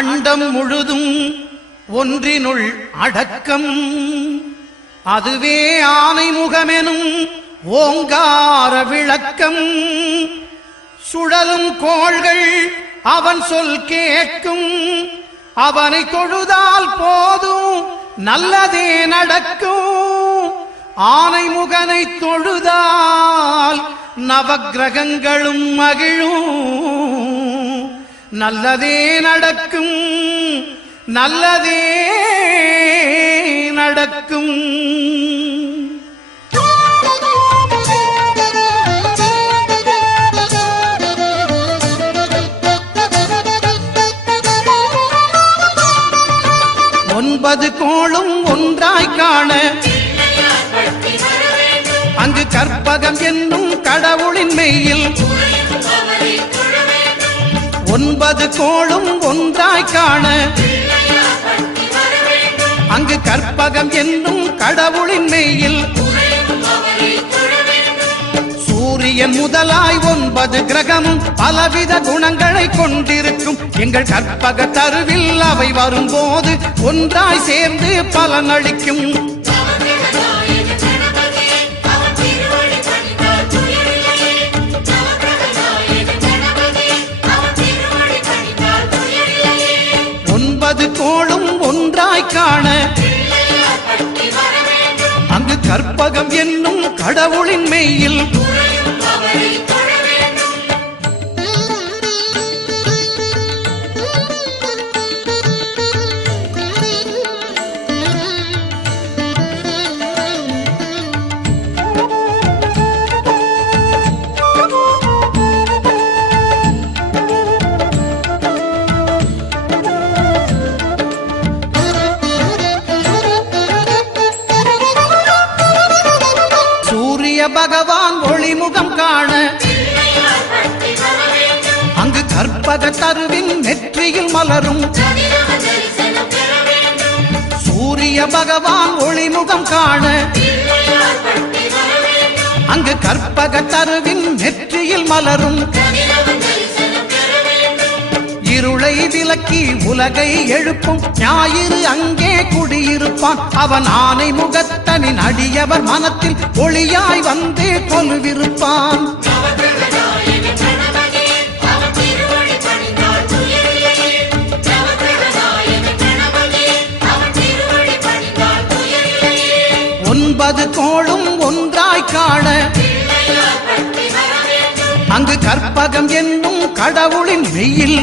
அண்டம் முழுதும் ஒன்றினுள் அடக்கம். அதுவே ஆனை முகமெனும் ஓங்கார விளக்கம். சுழலும் கோள்கள் அவன் சொல் கேட்கும். அவனை தொழுதால் போதும் நல்லதே நடக்கும். ஆனை முகனை தொழுதால் நவக்கிரகங்களும் மகிழும். நல்லதே நடக்கும், நல்லதே நடக்கும். ஒன்பது கோளும் ஒன்றாய் காண அங்கு கற்பகம் என்னும் கடவுளின் மெய்யில். ஒன்பது கோளும் ஒன்றாய் காண அங்கு கற்பகம் என்னும் கடவுளின் மெய்யில். சூரியன் முதலாய் 9 கிரகமும் பலவித குணங்களை கொண்டிருக்கும். எங்கள் கற்பக தருவில் அவை வரும்போது ஒன்றாய் சேர்ந்து பலனளிக்கும். கோளும் ஒன்றாய் காண அங்கு கற்பகம் என்னும் கடவுளின் மெய்யில். பகவான் ஒளிமுகம் காண அங்கு கற்பக தருவின் நெற்றியில் மலரும். சூரிய பகவான் ஒளிமுகம் காண அங்கு கற்பக தருவின் நெற்றியில் மலரும். இருளை விலக்கி உலகை எழுப்பும் ஞாயிறு அங்கே குடியிருப்பான். அவன் ஆனை முகத்தனின் அடியவர் மனத்தில் ஒளியாய் வந்து கொலுவிருப்பான். ஒன்பது கோளும் ஒன்றாய் காண அங்கு கற்பகம் என்னும் கடவுளின் மெய்யில்.